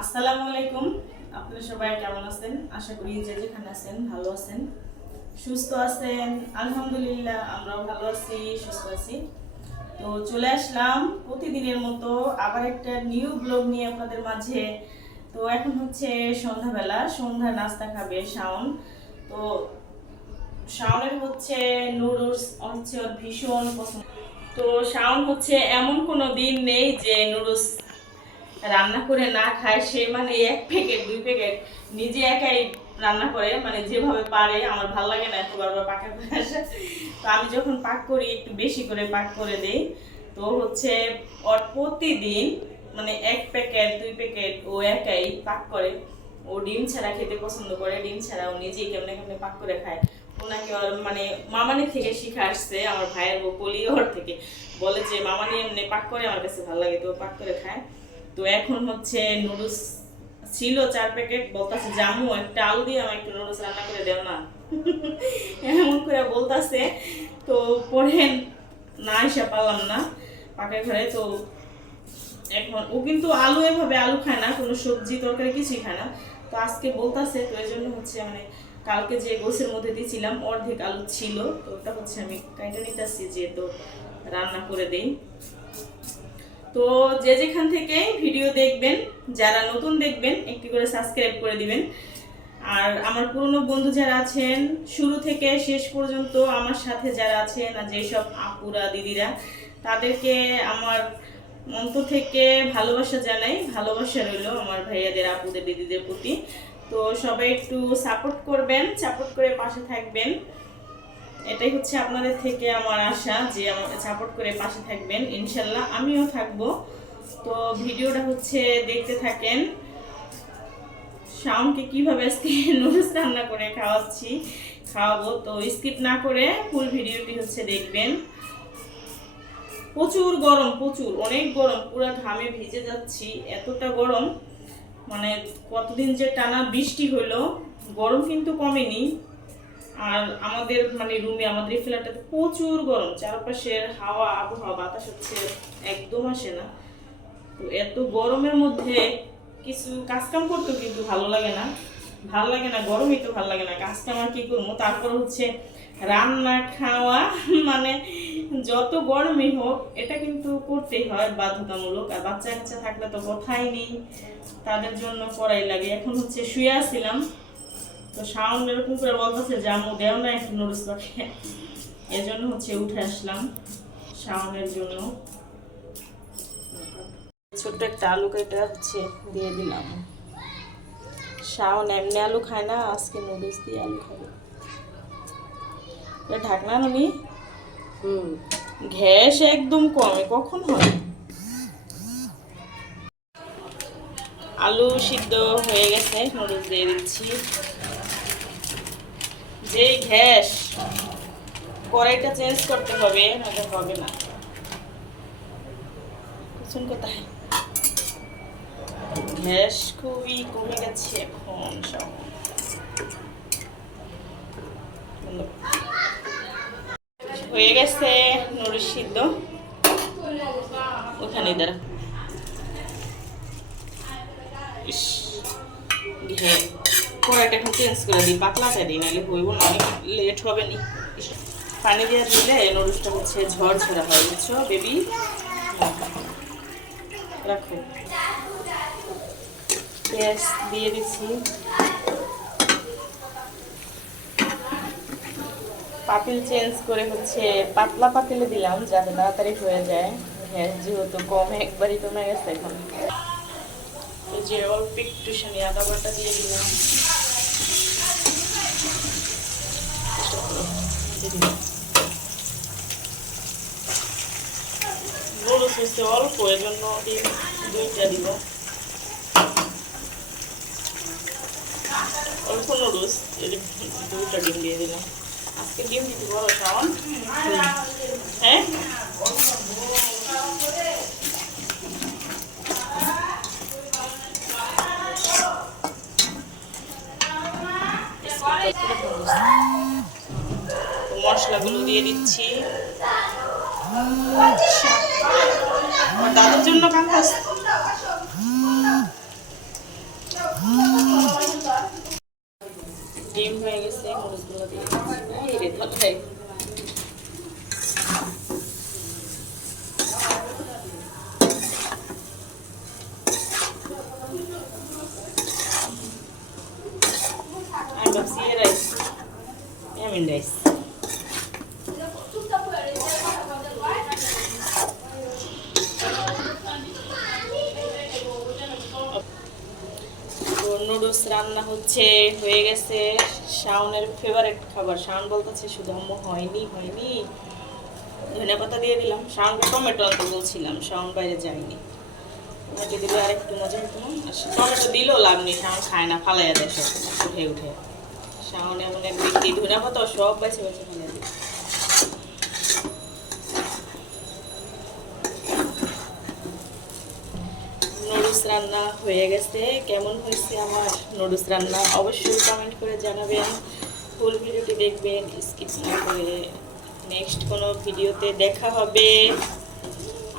আসসালামু আলাইকুম। আপনারা সবাই কেমন আছেন? আশা করি যে যেখানে আছেন ভালো আছেন। সুস্থ আছেন। আলহামদুলিল্লাহ, আমরাও ভালো আছি, সুস্থ আছি। তো চলে আসলাম প্রতিদিনের মতো আবার একটা নিউ ব্লগ নিয়ে আপনাদের মাঝে। তো এখন হচ্ছে সন্ধ্যাবেলা, সন্ধ্যা নাস্তা খাবে শাওন। তো শাওনের হচ্ছে নুডলস হচ্ছে ভীষণ পছন্দ। তো শাওন হচ্ছে এমন কোনো দিন নেই যে নুডলস রান্না করে না খায়, সে মানে এক প্যাকেট দুই প্যাকেট নিজে একাই রান্না করে মানে যেভাবে পারে, আমার ভালো লাগে না এত বারবার পাকা করে আসে। তো আমি যখন পাক করি, একটু বেশি করে পাক করে দেই। তো হচ্ছে ওর প্রতিদিন মানে এক প্যাকেট দুই প্যাকেট ও একাই পাক করে। ও ডিম ছাড়া খেতে পছন্দ করে, ডিম ছাড়া ও নিজেই কেমনে কেমনে পাক করে খায়। ওনাকে ওর মানে মামানি থেকে শিখে আসছে, আমার ভাইয়ের বউ কলি ওর থেকে। বলে যে, মামানি এমনি পাক করে, আমার কাছে ভালো লাগে, তো পাক করে খায়। তো এখন হচ্ছে নুডলস ছিল চার প্যাকেট, বলতাছে, জামু, একটা আলু দিয়ে আমার একটু নুডলস রান্না করে দেও না। এমন করে বলতাছে। তো পরে না এসে পারলাম না পাকের ঘরে। তো এখন ও কিন্তু আলু এভাবে আলু খায় না, কোনো সবজি তরকারি কিছুই খায় না। তো আজকে বলতাছে, তো এই জন্য হচ্ছে মানে কালকে যে গোছের মধ্যে দিয়েছিলাম অর্ধেক আলু ছিল। তো ওটা হচ্ছে আমি কাইটা নিতেছি যে তো রান্না করে দেই। তো যে যেখান থেকে ভিডিও দেখবেন, যারা নতুন দেখবেন, একটি করে সাবস্ক্রাইব করে দিবেন। আর আমার পুরনো বন্ধু যারা আছেন, শুরু থেকে শেষ পর্যন্ত আমার সাথে যারা আছেন আর যেসব আপুরা, দিদিরা, তাদেরকে আমার অন্তর থেকে ভালোবাসা জানাই। ভালোবাসা রইল আমার ভাইয়াদের, আপুদের, দিদিদের প্রতি। তো সবাই একটু সাপোর্ট করবেন সাপোর্ট করে পাশে থাকবেন। এটাই হচ্ছে আপনাদের থেকে আমার আশা যে আমাকে সাপোর্ট করে পাশে থাকবেন, ইনশাল্লাহ। আমিও থাকব। তো ভিডিওটা হচ্ছে দেখতে থাকেন। শাওনকে কীভাবে আজকে নুডলস রান্না করে খাওয়াচ্ছি, খাওয়াবো। তো স্কিপ না করে ফুল ভিডিওটি হচ্ছে দেখবেন। প্রচুর গরম, প্রচুর, অনেক গরম। পুরো ঘামে ভিজে যাচ্ছি, এতটা গরম। মানে কতদিন যে টানা বৃষ্টি হলো, গরম কিন্তু কমেনি। আর আমাদের মানে রুমে আমাদের এই ফ্ল্যাটটাতে প্রচুর গরম, চারপাশের হাওয়া, আবহাওয়া, বাতাস হচ্ছে, একদম আসে না। তো এত গরমের মধ্যে কিছু কাজকাম করতেও কিন্তু ভালো লাগে না। ভালো লাগে না, গরমই তো ভালো লাগে না। কাজকাম আর কি করব? তারপর হচ্ছে রান্না খাওয়া মানে যত গরমই হোক, এটা কিন্তু করতেই হয় বাধ্যতামূলক। আর বাচ্চা কাচ্চা থাকলে তো কথাই নেই। তাদের জন্য করাই লাগে। এখন হচ্ছে শুয়ে আসছিলাম তো শাওন এরকম করে বলতেছে যে, আম্মু, দেও না একটু নুডলস পাখি এই জন্য হচ্ছে উঠে আসলাম শাওনের জন্য। ছোট্ট একটা আলু কেটে হচ্ছে, দিয়ে দিলাম। শাওন এমনি আলু খায় না, আজকে নুডলস দিয়ে আলু খাবে। এটা ঢাকনা নুনি হুম। একদম কমে, কখন হয়? আলু সিদ্ধ হয়ে গেছে নুডলস দিয়ে দিচ্ছি। যে গ্যাস কড়াইটা চেঞ্জ করতে হবে, নাহলে হবে না। কুসুম কোথায়? গ্যাস খুবই কমে গেছে এখন সব। হয়ে গেছে নুডলস সিদ্ধ। ওখানে দাঁড়া। ঘে কড়াইটা এখন চেঞ্জ করে দিই, পাতলাটা দিই, নাহলে হইব না, অনেক লেট হবে নি। পানি দিয়ে দিলে নুডলসটা হচ্ছে ঝড় ঝরা হয়, বুঝছ বেবি রাখো। পেঁয়াজ দিয়ে দিচ্ছি। পাতিল চেঞ্জ করে হচ্ছে পাতলা পাতিলে দিলাম, যাতে তাড়াতাড়ি হয়ে যায়। গ্যাস যেহেতু কম একবারই কমে গেছে এখন। যে অল্প একটু সানি আদা বাটা দিয়ে দিলাম। নুডলস হচ্ছে অল্প এর জন্য ডিম দুইটা দিব। অল্প নুডলস দুইটা ডিম দিয়ে দিলাম। আজকে ডিম দিতে বড় শাওন? হ্যাঁ? ফুল দিয়ে দিচ্ছি। আচ্ছা। দাদুর জন্য কাকাস ডিম হয়ে গেছে, মরিচগুলো দিয়ে দিচ্ছি। I'm in rice. নুডলস রান্না হচ্ছে, হয়ে গেছে শাওনের ফেভারিট খাবার। শাওন বলতেছে, শুধু আম্মু হয়নি হয়নি। ধনিয়া পাতা দিয়ে দিলাম। শাওনকে টমেটো আনতে বলছিলাম, শাওন বাইরে যায়নি। টমেটো দিলে আর একটু মজা হতো। টমেটো দিলেও লাভ নেই, শাওন খায় না, ফালাইয়া দেয় সব উঠে উঠে। শাওন এমন এক ব্যক্তি ধনিয়া পাতা সব বেছে বেছে ফালাইয়া দিই নুডলস রান্না হয়ে গেছে। কেমন হয়েছে আমার নুডলস রান্না অবশ্যই কমেন্ট করে জানাবেন। ফুল ভিডিওটি দেখবেন স্কিপ না করে নেক্সট কোনো ভিডিওতে দেখা হবে।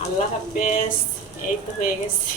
আল্লাহ হাফেজ, এই তো হয়ে গেছে।